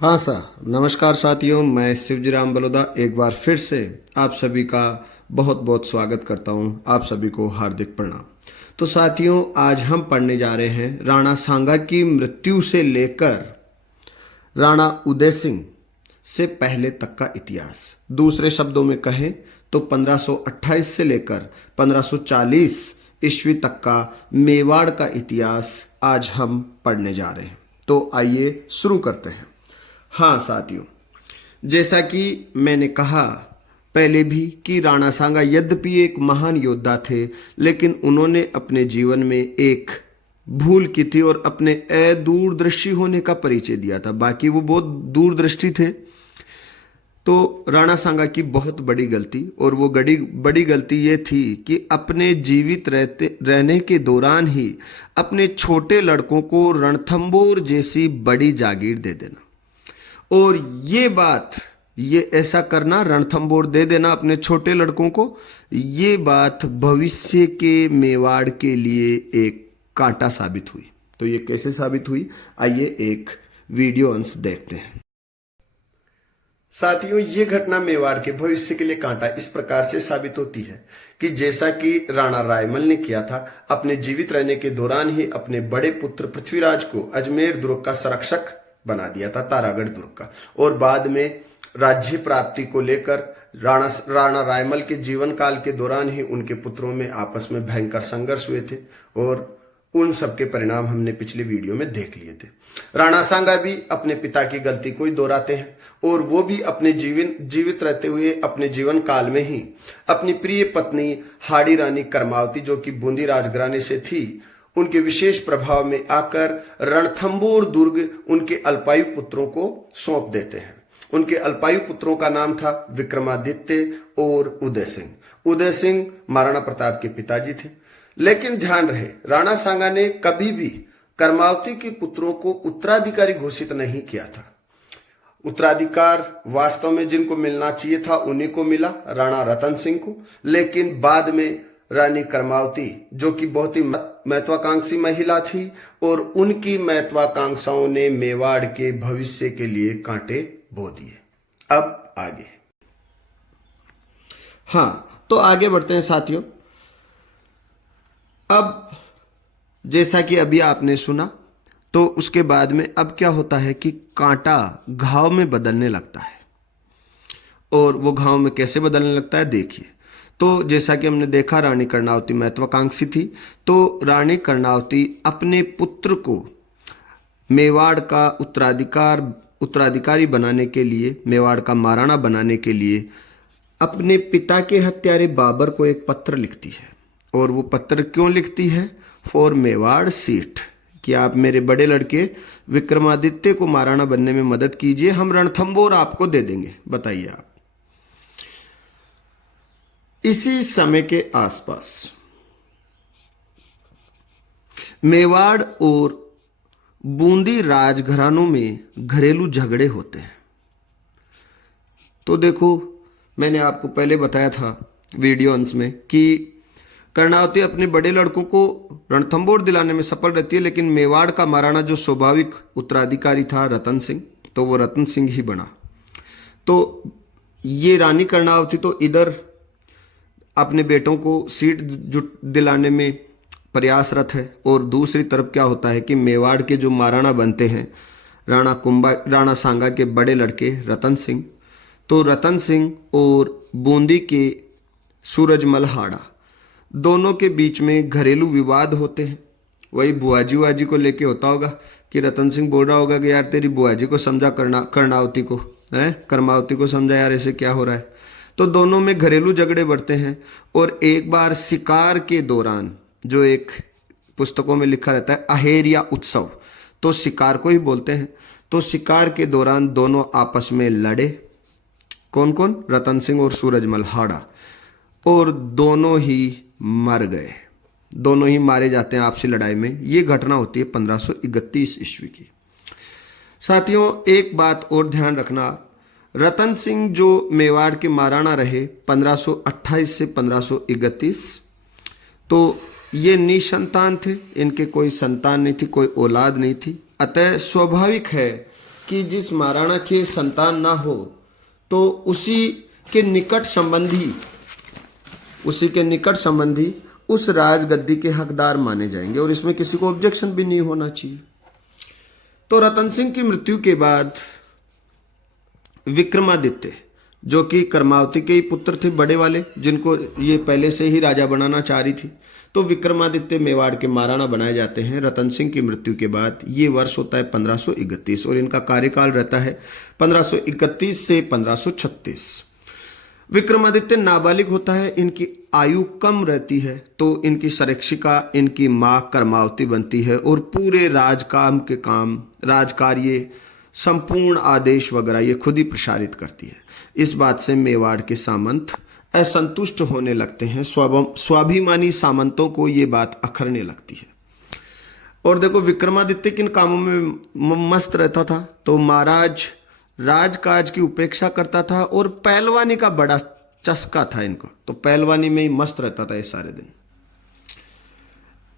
हाँ सर, नमस्कार साथियों। मैं शिवजी राम बलोदा एक बार फिर से आप सभी का बहुत बहुत स्वागत करता हूँ। आप सभी को हार्दिक प्रणाम। तो साथियों, आज हम पढ़ने जा रहे हैं राणा सांगा की मृत्यु से लेकर राणा उदय सिंह से पहले तक का इतिहास। दूसरे शब्दों में कहें तो 1528 से लेकर 1540 ईस्वी तक का मेवाड़ का इतिहास आज हम पढ़ने जा रहे हैं। तो आइए शुरू करते हैं। हाँ साथियों, जैसा कि मैंने कहा पहले भी कि राणा सांगा यद्यपि एक महान योद्धा थे, लेकिन उन्होंने अपने जीवन में एक भूल की थी और अपने दूरदृष्टि होने का परिचय दिया था। बाकी वो बहुत दूरदृष्टि थे। तो राणा सांगा की बहुत बड़ी गलती, और वो बड़ी गलती ये थी कि अपने जीवित रहने के दौरान ही अपने छोटे लड़कों को रणथंबोर जैसी बड़ी जागीर दे देना। और ये ऐसा करना, रणथंबोर दे देना अपने छोटे लड़कों को, ये बात भविष्य के मेवाड़ के लिए एक कांटा साबित हुई। तो ये कैसे साबित हुई, आइए एक वीडियो अंश देखते हैं। साथियों, ये घटना मेवाड़ के भविष्य के लिए कांटा इस प्रकार से साबित होती है कि जैसा कि राणा रायमल ने किया था, अपने जीवित रहने के दौरान ही अपने बड़े पुत्र पृथ्वीराज को अजमेर दुर्ग का संरक्षक बना दिया था, तारागढ़ दुर्ग का। और बाद में राज्य प्राप्ति को लेकर राणा रायमल के जीवन काल के दौरान ही उनके पुत्रों में आपस में भयंकर संघर्ष हुए थे, और उन सबके परिणाम हमने पिछले वीडियो में देख लिए थे। राणा सांगा भी अपने पिता की गलती को ही दोहराते हैं, और वो भी अपने जीवित रहते हुए अपने जीवन काल में ही अपनी प्रिय पत्नी हाड़ी रानी करमावती, जो कि बूंदी राजघराने से थी, उनके विशेष प्रभाव में आकर रणथंबोर दुर्ग उनके अल्पायु पुत्रों को सौंप देते हैं। उनके अल्पायु पुत्रों का नाम था विक्रमादित्य और उदय सिंह। उदय सिंह महाराणा प्रताप के पिताजी थे। लेकिन ध्यान रहे, राणा सांगा ने कभी भी करमावती के पुत्रों को उत्तराधिकारी घोषित नहीं किया था। उत्तराधिकार वास्तव में जिनको मिलना चाहिए था उन्हीं को मिला, राणा रतन सिंह को। लेकिन बाद में रानी करमावती, जो कि बहुत ही महत्वाकांक्षी महिला थी, और उनकी महत्वाकांक्षाओं ने मेवाड़ के भविष्य के लिए कांटे बो दिए। अब आगे, हाँ तो आगे बढ़ते हैं साथियों। अब जैसा कि अभी आपने सुना, तो उसके बाद में अब क्या होता है कि कांटा घाव में बदलने लगता है। और वो घाव में कैसे बदलने लगता है, देखिए। तो जैसा कि हमने देखा, रानी कर्णावती महत्वाकांक्षी थी, तो रानी कर्णावती अपने पुत्र को मेवाड़ का उत्तराधिकारी बनाने के लिए, मेवाड़ का महाराणा बनाने के लिए अपने पिता के हत्यारे बाबर को एक पत्र लिखती है। और वो पत्र क्यों लिखती है, फॉर मेवाड़ सीट, कि आप मेरे बड़े लड़के विक्रमादित्य को महाराणा बनने में मदद कीजिए, हम रणथंबोर आपको दे देंगे। बताइए आप। इसी समय के आसपास मेवाड़ और बूंदी राजघरानों में घरेलू झगड़े होते हैं। तो देखो, मैंने आपको पहले बताया था वीडियो अंश में कि कर्णावती अपने बड़े लड़कों को रणथंबोर दिलाने में सफल रहती है, लेकिन मेवाड़ का महाराणा जो स्वाभाविक उत्तराधिकारी था रतन सिंह, तो वो रतन सिंह ही बना। तो ये रानी कर्णावती तो इधर अपने बेटों को सीट दिलाने में प्रयासरत है, और दूसरी तरफ क्या होता है कि मेवाड़ के जो महाराणा बनते हैं राणा सांगा के बड़े लड़के रतन सिंह, तो रतन सिंह और बूंदी के सूरजमल हाड़ा, दोनों के बीच में घरेलू विवाद होते हैं। वही बुआजी को लेके होता होगा कि रतन सिंह बोल रहा होगा कि यार तेरी बुआजी को समझा, कर्णावती को करमावती को समझा, यार ऐसे क्या हो रहा है। तो दोनों में घरेलू झगड़े बढ़ते हैं। और एक बार शिकार के दौरान, जो एक पुस्तकों में लिखा रहता है अहेरिया उत्सव, तो शिकार को ही बोलते हैं, तो शिकार के दौरान दोनों आपस में लड़े। कौन कौन, रतन सिंह और सूरजमल हाड़ा, और दोनों ही मर गए। दोनों ही मारे जाते हैं आपसी लड़ाई में। ये घटना होती है 1531 ईस्वी की। साथियों, एक बात और ध्यान रखना, रतन सिंह जो मेवाड़ के महाराणा रहे 1528 से 1531, तो ये निसंतान थे, इनके कोई संतान नहीं थी, कोई औलाद नहीं थी। अतः स्वाभाविक है कि जिस महाराणा के संतान ना हो तो उसी के निकट संबंधी उस राजगद्दी के हकदार माने जाएंगे और इसमें किसी को ऑब्जेक्शन भी नहीं होना चाहिए। तो रतन सिंह की मृत्यु के बाद विक्रमादित्य, जो कि कर्मावती के ही पुत्र थे बड़े वाले, जिनको ये पहले से ही राजा बनाना चाह रही थी, तो विक्रमादित्य मेवाड़ के महाराणा बनाए जाते हैं रतन सिंह की मृत्यु के बाद। ये वर्ष होता है 1531 और इनका कार्यकाल रहता है 1531 से 1536। विक्रमादित्य नाबालिग होता है, इनकी आयु कम रहती है, तो इनकी संरक्षिका इनकी माँ कर्मावती बनती है और पूरे राजकार्य संपूर्ण आदेश वगैरह ये खुद ही प्रसारित करती है। इस बात से मेवाड़ के सामंत असंतुष्ट होने लगते हैं। स्वाभिमानी सामंतों को ये बात अखरने लगती है। और देखो, विक्रमादित्य किन कामों में मस्त रहता था, तो महाराज राजकाज की उपेक्षा करता था और पहलवानी का बड़ा चस्का था इनको, तो पहलवानी में ही मस्त रहता था ये सारे दिन।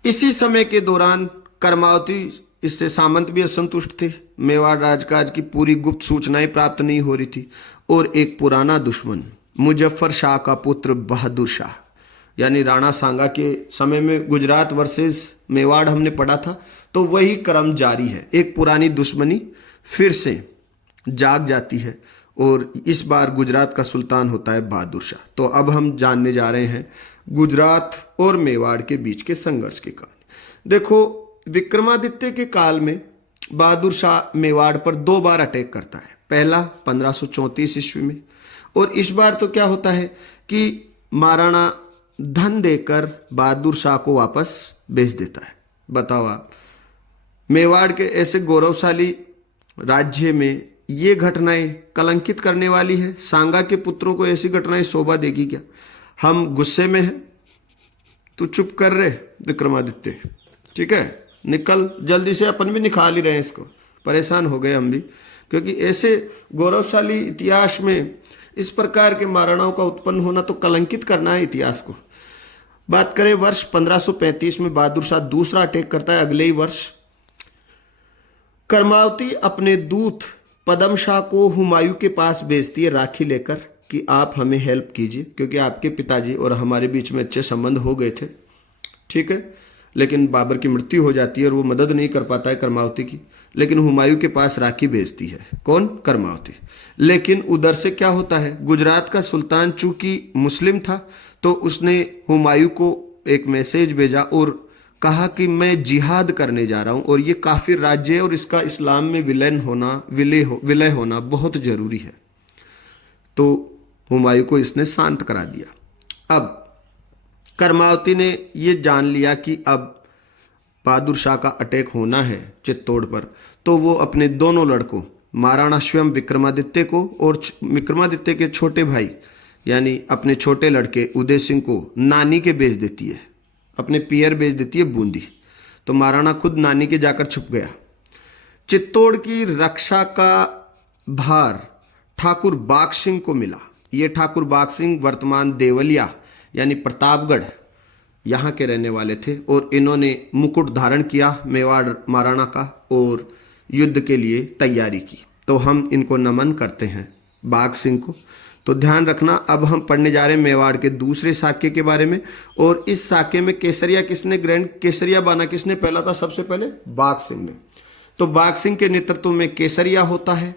इसी समय के दौरान कर्मावती, इससे सामंत भी असंतुष्ट थे। मेवाड़ राजकाज की पूरी गुप्त सूचनाएं प्राप्त नहीं हो रही थी और एक पुराना दुश्मन मुजफ्फर शाह का पुत्र बहादुर शाह, यानी राणा सांगा के समय में गुजरात वर्सेस मेवाड़ हमने पढ़ा था, तो वही क्रम जारी है। एक पुरानी दुश्मनी फिर से जाग जाती है और इस बार गुजरात का सुल्तान होता है बहादुर शाह। तो अब हम जानने जा रहे हैं गुजरात और मेवाड़ के बीच के संघर्ष की कहानी। देखो, विक्रमादित्य के काल में बहादुर शाह मेवाड़ पर 2 बार अटैक करता है। पहला 1534 ईस्वी में, और इस बार तो क्या होता है कि महाराणा धन देकर बहादुर शाह को वापस भेज देता है। बताओ आप, मेवाड़ के ऐसे गौरवशाली राज्य में ये घटनाएं कलंकित करने वाली है। सांगा के पुत्रों को ऐसी घटनाएं शोभा देगी क्या? हम गुस्से में हैं, तू चुप कर रहे विक्रमादित्य, ठीक है, निकल जल्दी से, अपन भी निकाल ही रहे हैं इसको। परेशान हो गए हम भी, क्योंकि ऐसे गौरवशाली इतिहास में इस प्रकार के महाराणाओं का उत्पन्न होना तो कलंकित करना है इतिहास को। बात करें वर्ष 1535 में बहादुर शाह दूसरा अटैक करता है। अगले ही वर्ष कर्मावती अपने दूत पदम शाह को हुमायूं के पास भेजती है राखी लेकर कि आप हमें हेल्प कीजिए, क्योंकि आपके पिताजी और हमारे बीच में अच्छे संबंध हो गए थे, ठीक है। लेकिन बाबर की मृत्यु हो जाती है और वो मदद नहीं कर पाता है कर्मावती की, लेकिन हुमायूं के पास राखी भेजती है। कौन? कर्मावती। लेकिन उधर से क्या होता है, गुजरात का सुल्तान चूंकि मुस्लिम था, तो उसने हुमायूं को एक मैसेज भेजा और कहा कि मैं जिहाद करने जा रहा हूं और ये काफिर राज्य है और इसका इस्लाम में विलय होना बहुत जरूरी है। तो हुमायूं को इसने शांत करा दिया। अब कर्मावती ने ये जान लिया कि अब बहादुर शाह का अटैक होना है चित्तौड़ पर, तो वो अपने दोनों लड़कों महाराणा स्वयं विक्रमादित्य को और विक्रमादित्य के छोटे भाई यानी अपने छोटे लड़के उदय सिंह को नानी के भेज देती है, अपने पियर भेज देती है बूंदी। तो महाराणा खुद नानी के जाकर छुप गया। चित्तौड़ की रक्षा का भार ठाकुर बाग सिंह को मिला। ये ठाकुर बाग सिंह वर्तमान देवलिया यानी प्रतापगढ़ यहाँ के रहने वाले थे और इन्होंने मुकुट धारण किया मेवाड़ महाराणा का और युद्ध के लिए तैयारी की। तो हम इनको नमन करते हैं बाग सिंह को। तो ध्यान रखना, अब हम पढ़ने जा रहे हैं मेवाड़ के दूसरे साक्य के बारे में। और इस साक्य में केसरिया किसने, ग्रैंड केसरिया बाना किसने पहला था? सबसे पहले बाग सिंह ने। तो बाग सिंह के नेतृत्व में केसरिया होता है।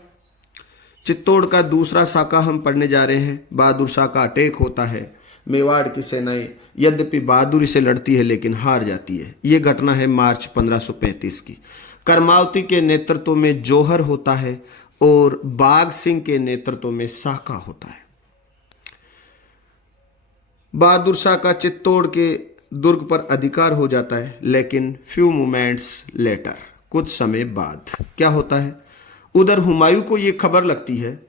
चित्तौड़ का दूसरा साका हम पढ़ने जा रहे हैं। बहादुर शाह का अटैक होता है। मेवाड़ की सेनाएं यद्यपि बहादुरी से लड़ती है लेकिन हार जाती है। ये घटना है मार्च 1535 की। कर्मावती के नेतृत्व में जौहर होता है और बाग सिंह के नेतृत्व में साका होता है। बहादुर शाह का चित्तौड़ के दुर्ग पर अधिकार हो जाता है, लेकिन फ्यू मोमेंट्स लेटर, कुछ समय बाद क्या होता है, उधर हुमायूं को यह खबर लगती है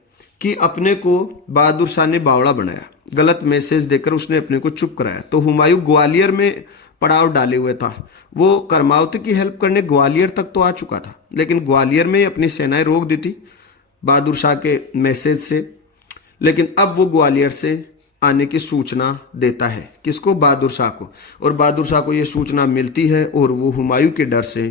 कि अपने को बहादुर शाह ने बावड़ा बनाया। गलत मैसेज देकर उसने अपने को चुप कराया। तो हुमायूं ग्वालियर में पड़ाव डाले हुए था। वो कर्मावती की हेल्प करने ग्वालियर तक तो आ चुका था, लेकिन ग्वालियर में अपनी सेनाएं रोक दी थी बहादुर शाह के मैसेज से। लेकिन अब वो ग्वालियर से आने की सूचना देता है। किसको? बहादुर शाह को। और बहादुर शाह को ये सूचना मिलती है और वो हुमायूं के डर से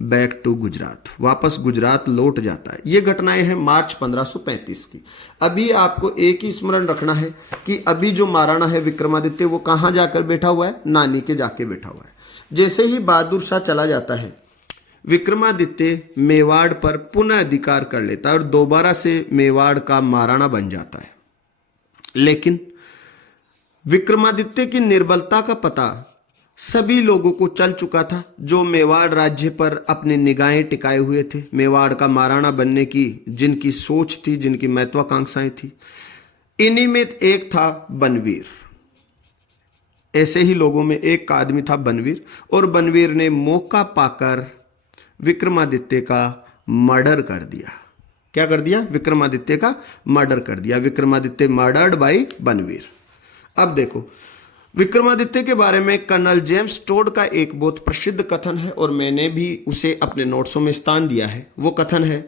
बैक टू गुजरात, वापस गुजरात लौट जाता है। ये घटनाएं हैं मार्च 1535 की। अभी आपको एक ही स्मरण रखना है कि अभी जो महाराणा है विक्रमादित्य वो कहाँ जाकर बैठा हुआ है, नानी के जाके बैठा हुआ है। जैसे ही बहादुर शाह चला जाता है, विक्रमादित्य मेवाड़ पर पुनः अधिकार कर लेता है और दोबारा से मेवाड़ का महाराणा बन जाता है। लेकिन विक्रमादित्य की निर्बलता का पता सभी लोगों को चल चुका था जो मेवाड़ राज्य पर अपनी निगाहें टिकाए हुए थे, मेवाड़ का महाराणा बनने की जिनकी सोच थी, जिनकी महत्वाकांक्षाएं थी। इन्हीं में एक था बनवीर। ऐसे ही लोगों में एक का आदमी था बनवीर, और बनवीर ने मौका पाकर विक्रमादित्य का मर्डर कर दिया। क्या कर दिया? विक्रमादित्य का मर्डर कर दिया। Vikramaditya murdered by Banvir. अब देखो, विक्रमादित्य के बारे में कर्नल जेम्स टोड का एक बहुत प्रसिद्ध कथन है और मैंने भी उसे अपने नोट्सों में स्थान दिया है। वो कथन है,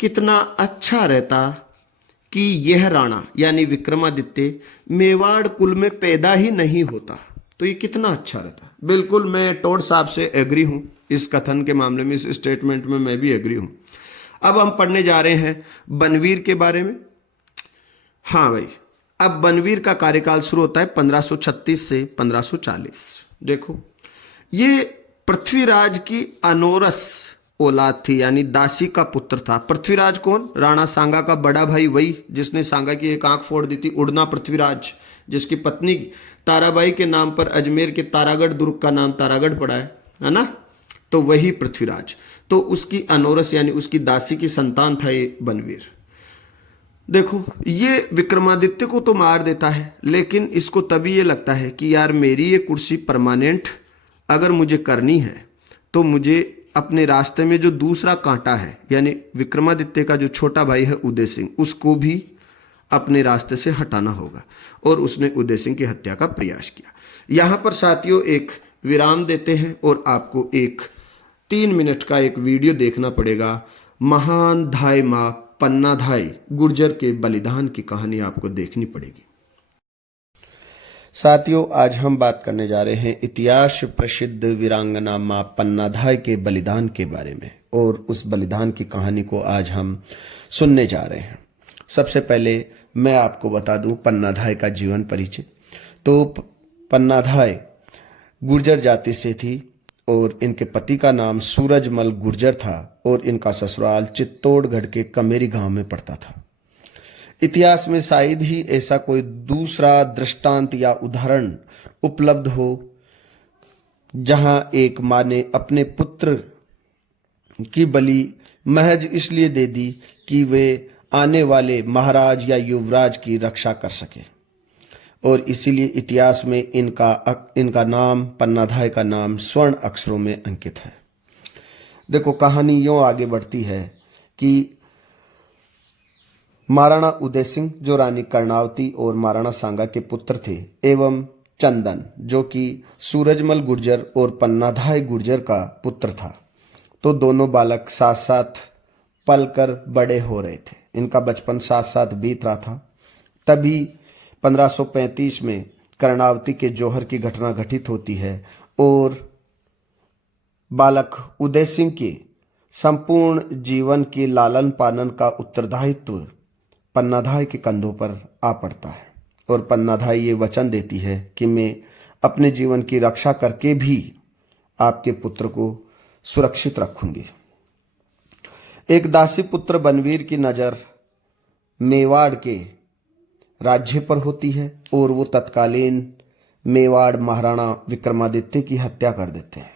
कितना अच्छा रहता कि यह राणा यानी विक्रमादित्य मेवाड़ कुल में पैदा ही नहीं होता। तो ये कितना अच्छा रहता। बिल्कुल मैं टोड साहब से एग्री हूं इस कथन के मामले में, इस स्टेटमेंट में मैं भी एग्री हूं। अब हम पढ़ने जा रहे हैं बनवीर के बारे में। हाँ भाई, अब बनवीर का कार्यकाल शुरू होता है 1536 से 1540। देखो, ये पृथ्वीराज की अनोरस औलाद थी, यानी दासी का पुत्र था। पृथ्वीराज कौन? राणा सांगा का बड़ा भाई, वही जिसने सांगा की एक आंख फोड़ दी थी, उड़ना पृथ्वीराज, जिसकी पत्नी ताराबाई के नाम पर अजमेर के तारागढ़ दुर्ग का नाम तारागढ़ पड़ा है ना? तो वही पृथ्वीराज। तो उसकी अनोरस यानी उसकी दासी की संतान था ये बनवीर। देखो, ये विक्रमादित्य को तो मार देता है, लेकिन इसको तभी ये लगता है कि यार मेरी ये कुर्सी परमानेंट अगर मुझे करनी है तो मुझे अपने रास्ते में जो दूसरा कांटा है यानी विक्रमादित्य का जो छोटा भाई है उदय सिंह, उसको भी अपने रास्ते से हटाना होगा। और उसने उदय सिंह की हत्या का प्रयास किया। यहाँ पर साथियों एक विराम देते हैं और आपको एक 3 मिनट का एक वीडियो देखना पड़ेगा। महान धाय माँ पन्ना धाय गुर्जर के बलिदान की कहानी आपको देखनी पड़ेगी। साथियों, आज हम बात करने जा रहे हैं इतिहास प्रसिद्ध वीरांगना माँ पन्ना धाय के बलिदान के बारे में, और उस बलिदान की कहानी को आज हम सुनने जा रहे हैं। सबसे पहले मैं आपको बता दूं पन्ना धाय का जीवन परिचय। तो पन्ना धाय गुर्जर जाति से थी और इनके पति का नाम सूरजमल गुर्जर था और इनका ससुराल चित्तौड़गढ़ के कमेरी गांव में पड़ता था। इतिहास में शायद ही ऐसा कोई दूसरा दृष्टांत या उदाहरण उपलब्ध हो जहां एक मां ने अपने पुत्र की बलि महज इसलिए दे दी कि वे आने वाले महाराज या युवराज की रक्षा कर सके, और इसीलिए इतिहास में इनका नाम, पन्ना धाय का नाम स्वर्ण अक्षरों में अंकित है। देखो, कहानी यूं आगे बढ़ती है कि महाराणा उदय सिंह जो रानी कर्णावती और महाराणा सांगा के पुत्र थे, एवं चंदन जो कि सूरजमल गुर्जर और पन्ना धाय गुर्जर का पुत्र था, तो दोनों बालक साथ साथ पलकर बड़े हो रहे थे। इनका बचपन साथ साथ बीत रहा था। तभी 1535 में कर्णावती के जौहर की घटना घटित होती है और बालक उदय सिंह के संपूर्ण जीवन के लालन पालन का उत्तरदायित्व पन्ना धाय के कंधों पर आ पड़ता है। और पन्ना धाय ये वचन देती है कि मैं अपने जीवन की रक्षा करके भी आपके पुत्र को सुरक्षित रखूंगी। एक दासी पुत्र बनवीर की नज़र मेवाड़ के राज्य पर होती है और वो तत्कालीन मेवाड़ महाराणा विक्रमादित्य की हत्या कर देते हैं।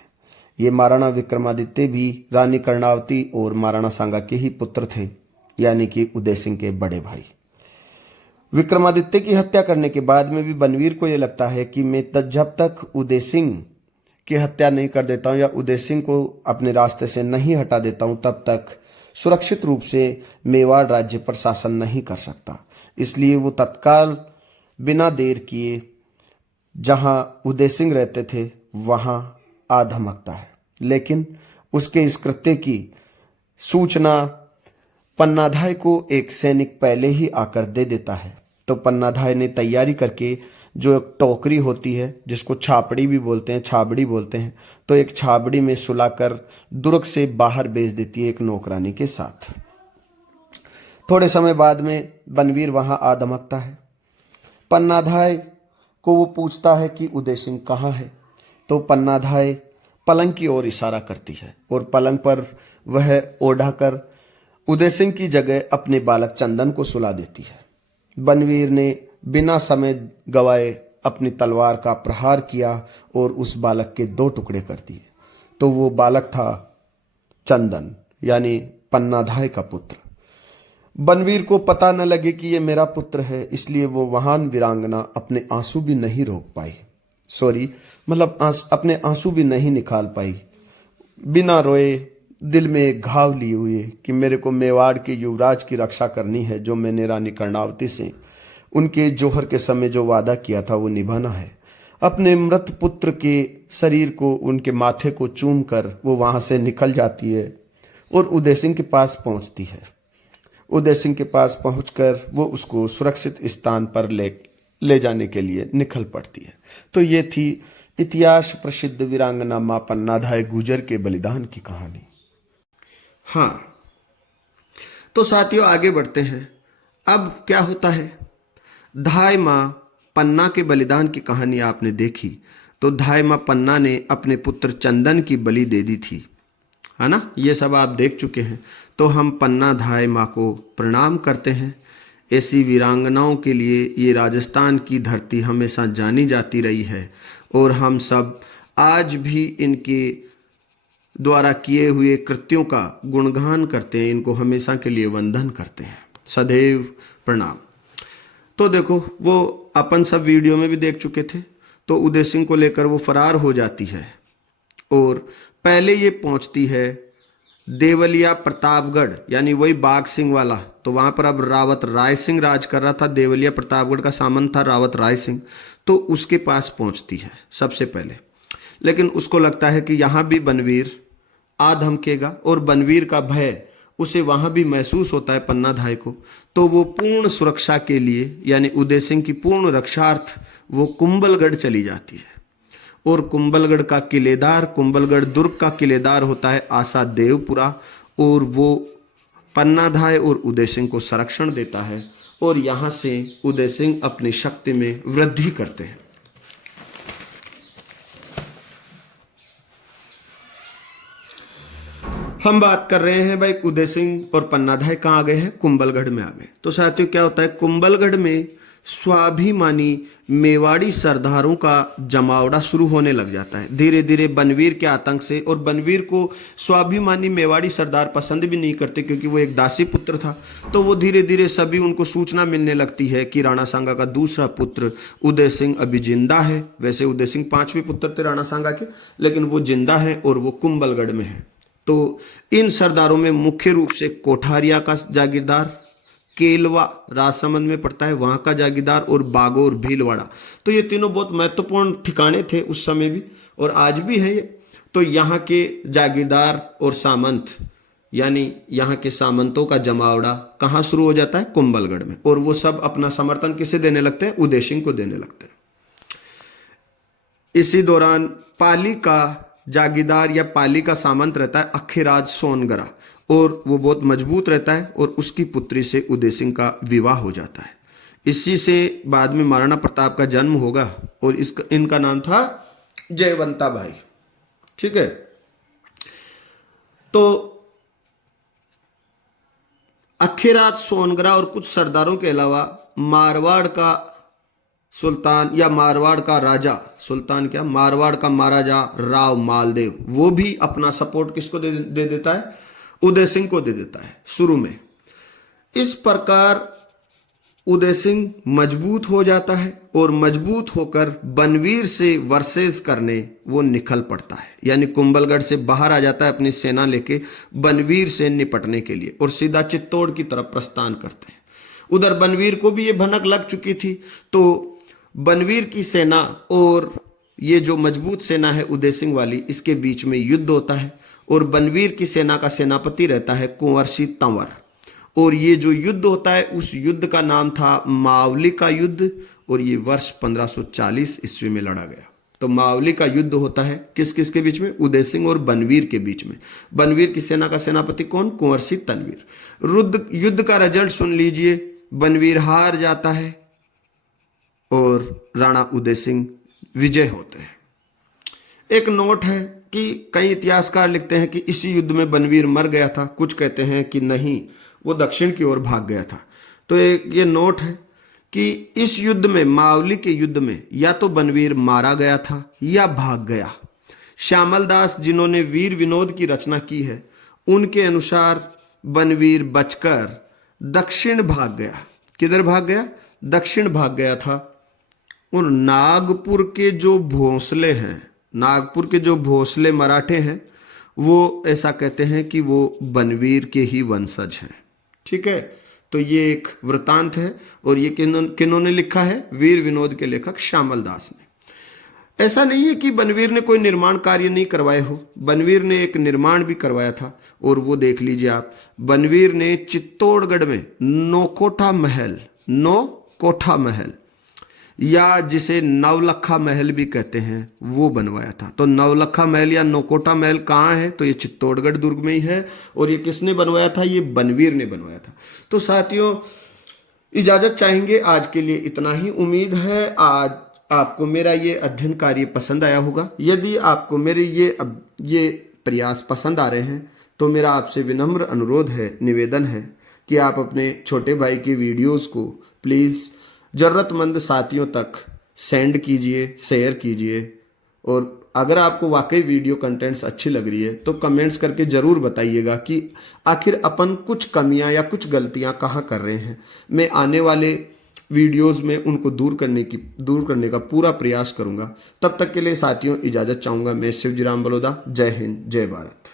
ये महाराणा विक्रमादित्य भी रानी कर्णावती और महाराणा सांगा के ही पुत्र थे, यानी कि उदय सिंह के बड़े भाई। विक्रमादित्य की हत्या करने के बाद में भी बनवीर को यह लगता है कि मैं जब तक उदय सिंह की हत्या नहीं कर देता हूं या उदय सिंह को अपने रास्ते से नहीं हटा देता हूं, तब तक सुरक्षित रूप से मेवाड़ राज्य पर शासन नहीं कर सकता। इसलिए वो तत्काल बिना देर किए जहां उदय सिंह रहते थे वहां आ धमकता है। लेकिन उसके इस कृत्य की सूचना पन्ना धाय को एक सैनिक पहले ही आकर दे देता है। तो पन्ना धाय ने तैयारी करके जो एक टोकरी होती है जिसको छापड़ी भी बोलते हैं, छाबड़ी बोलते हैं, तो एक छाबड़ी में सुलाकर दुर्ग से बाहर भेज देती है एक नौकरानी के साथ। थोड़े समय बाद में बनवीर वहां आ धमकता है। पन्नाधाय को वो पूछता है कि उदय सिंह कहाँ है, तो पन्नाधाय पलंग की ओर इशारा करती है और पलंग पर वह ओढ़ा कर उदय सिंह की जगह अपने बालक चंदन को सुला देती है। बनवीर ने बिना समय गवाए अपनी तलवार का प्रहार किया और उस बालक के 2 टुकड़े कर दिए। तो वो बालक था चंदन, यानी पन्नाधाय का पुत्र। बनवीर को पता न लगे कि ये मेरा पुत्र है, इसलिए वो महान वीरांगना अपने आंसू भी नहीं रोक पाई, अपने आंसू भी नहीं निकाल पाई। बिना रोए, दिल में घाव लिए हुए कि मेरे को मेवाड़ के युवराज की रक्षा करनी है, जो मैंने रानी कर्णावती से उनके जौहर के समय जो वादा किया था वो निभाना है। अपने मृत पुत्र के शरीर को, उनके माथे को चूम कर वो वहां से निकल जाती है और उदय सिंह के पास पहुंचती है। उदय सिंह के पास पहुंचकर वो उसको सुरक्षित स्थान पर ले जाने के लिए निकल पड़ती है। तो ये थी इतिहास प्रसिद्ध वीरांगना मां पन्नाधाय गुजर के बलिदान की कहानी। हाँ, तो साथियों आगे बढ़ते हैं। अब क्या होता है, धाय मां पन्ना के बलिदान की कहानी आपने देखी, तो धाय मां पन्ना ने अपने पुत्र चंदन की बलि दे दी थी, है ना, ये सब आप देख चुके हैं। तो हम पन्ना धाय माँ को प्रणाम करते हैं। ऐसी वीरांगनाओं के लिए ये राजस्थान की धरती हमेशा जानी जाती रही है और हम सब आज भी इनके द्वारा किए हुए कृत्यों का गुणगान करते हैं, इनको हमेशा के लिए वंदन करते हैं। सदैव प्रणाम। तो देखो, वो अपन सब वीडियो में भी देख चुके थे। तो उदय सिंह को लेकर वो फरार हो जाती है और पहले ये पहुंचती है देवलिया प्रतापगढ़, यानी वही बाघ सिंह वाला। तो वहां पर अब रावत राय सिंह राज कर रहा था। देवलिया प्रतापगढ़ का सामंत था रावत राय सिंह। तो उसके पास पहुंचती है सबसे पहले, लेकिन उसको लगता है कि यहाँ भी बनवीर आ धमकेगा और बनवीर का भय उसे वहां भी महसूस होता है पन्नाधाय को। तो वो पूर्ण सुरक्षा के लिए, यानी उदय सिंह की पूर्ण रक्षार्थ वो कुंभलगढ़ चली जाती है। और कुंभलगढ़ का किलेदार, कुंभलगढ़ दुर्ग का किलेदार होता है आशा देवपुरा, और वो पन्नाधाय और उदय सिंह को संरक्षण देता है और यहाँ से उदय सिंह अपनी शक्ति में वृद्धि करते हैं। हम बात कर रहे हैं भाई उदय सिंह और पन्नाधाय कहाँ आ गए हैं, कुंभलगढ़ में आ गए। तो साथियों क्या होता है, कुंभलगढ़ में स्वाभिमानी मेवाड़ी सरदारों का जमावड़ा शुरू होने लग जाता है धीरे धीरे बनवीर के आतंक से। और बनवीर को स्वाभिमानी मेवाड़ी सरदार पसंद भी नहीं करते, क्योंकि वो एक दासी पुत्र था। तो वो धीरे धीरे सभी उनको सूचना मिलने लगती है कि राणा सांगा का दूसरा पुत्र उदय सिंह अभी जिंदा है। वैसे उदय सिंह 5वें पुत्र थे राणा सांगा के, लेकिन वो जिंदा है और वो कुंभलगढ़ में है। तो इन सरदारों में मुख्य रूप से कोठारिया का जागीरदार, केलवा राजसमंद में पड़ता है वहां का जागीरदार, और बागोर भीलवाड़ा। तो ये तीनों बहुत महत्वपूर्ण ठिकाने थे उस समय भी और आज भी हैं ये। तो यहाँ के जागीरदार और सामंत, यानी यहाँ के सामंतों का जमावड़ा कहाँ शुरू हो जाता है, कुंभलगढ़ में। और वो सब अपना समर्थन किसे देने लगते हैं, उदय सिंह को देने लगते हैं। इसी दौरान पाली का जागीरदार या पाली का सामंत रहता है अखीराज सोनगरा, और वो बहुत मजबूत रहता है और उसकी पुत्री से उदय सिंह का विवाह हो जाता है। इसी से बाद में महाराणा प्रताप का जन्म होगा और इनका नाम था जयवंता बाई। ठीक है, तो अखीराज सोनगरा और कुछ सरदारों के अलावा मारवाड़ का सुल्तान या मारवाड़ का राजा, सुल्तान क्या, मारवाड़ का महाराजा राव मालदेव, वो भी अपना सपोर्ट किसको दे देता है, उदय सिंह को दे देता है शुरू में। इस प्रकार उदय सिंह मजबूत हो जाता है और मजबूत होकर बनवीर से वर्सेस करने वो निकल पड़ता है, यानी कुंभलगढ़ से बाहर आ जाता है अपनी सेना लेके बनवीर से निपटने के लिए और सीधा चित्तौड़ की तरफ प्रस्थान करते हैं। उधर बनवीर को भी ये भनक लग चुकी थी। तो बनवीर की सेना और ये जो मजबूत सेना है उदय सिंह वाली, इसके बीच में युद्ध होता है और बनवीर की सेना का सेनापति रहता है कुंवर सिंह तंवर। और ये जो युद्ध होता है उस युद्ध का नाम था मावली का युद्ध, और ये वर्ष 1540 ईस्वी में लड़ा गया। तो मावली का युद्ध होता है किस किस के बीच में? उदय सिंह और बनवीर के बीच में। बनवीर की सेना का सेनापति कौन? कुंवर सिंह तनवीर। युद्ध का रिजल्ट सुन लीजिए, बनवीर हार जाता है और राणा उदय सिंह विजय होते हैं। एक नोट है कि कई इतिहासकार लिखते हैं कि इसी युद्ध में बनवीर मर गया था, कुछ कहते हैं कि नहीं, वो दक्षिण की ओर भाग गया था। तो एक ये नोट है कि इस युद्ध में, मावली के युद्ध में, या तो बनवीर मारा गया था या भाग गया। श्यामल दास जिन्होंने वीर विनोद की रचना की है, उनके अनुसार बनवीर बचकर दक्षिण भाग गया। किधर भाग गया? दक्षिण भाग गया था। और नागपुर के जो भोंसले हैं, नागपुर के जो भोंसले मराठे हैं, वो ऐसा कहते हैं कि वो बनवीर के ही वंशज हैं। ठीक है, तो ये एक वृतांत है। और ये किन्होंने लिखा है? वीर विनोद के लेखक श्यामल दास ने। ऐसा नहीं है कि बनवीर ने कोई निर्माण कार्य नहीं करवाए हो, बनवीर ने एक निर्माण भी करवाया था। और वो देख लीजिए आप, बनवीर ने चित्तौड़गढ़ में नौकोठा महल या जिसे नवलखा महल भी कहते हैं, वो बनवाया था। तो नवलखा महल या नौकोटा महल कहाँ है? तो ये चित्तौड़गढ़ दुर्ग में ही है। और ये किसने बनवाया था? ये बनवीर ने बनवाया था। तो साथियों, इजाजत चाहेंगे, आज के लिए इतना ही। उम्मीद है आज आपको मेरा ये अध्ययन कार्य पसंद आया होगा। यदि आपको मेरे ये प्रयास पसंद आ रहे हैं तो मेरा आपसे विनम्र अनुरोध है, निवेदन है कि आप अपने छोटे भाई की वीडियोस को प्लीज़ ज़रूरतमंद साथियों तक सेंड कीजिए, शेयर कीजिए। और अगर आपको वाकई वीडियो कंटेंट्स अच्छी लग रही है तो कमेंट्स करके ज़रूर बताइएगा कि आखिर अपन कुछ कमियां या कुछ गलतियां कहाँ कर रहे हैं। मैं आने वाले वीडियोस में उनको दूर करने का पूरा प्रयास करूंगा। तब तक के लिए साथियों इजाज़त चाहूँगा। मैं शिवजी राम बलौदा। जय हिंद, जय भारत।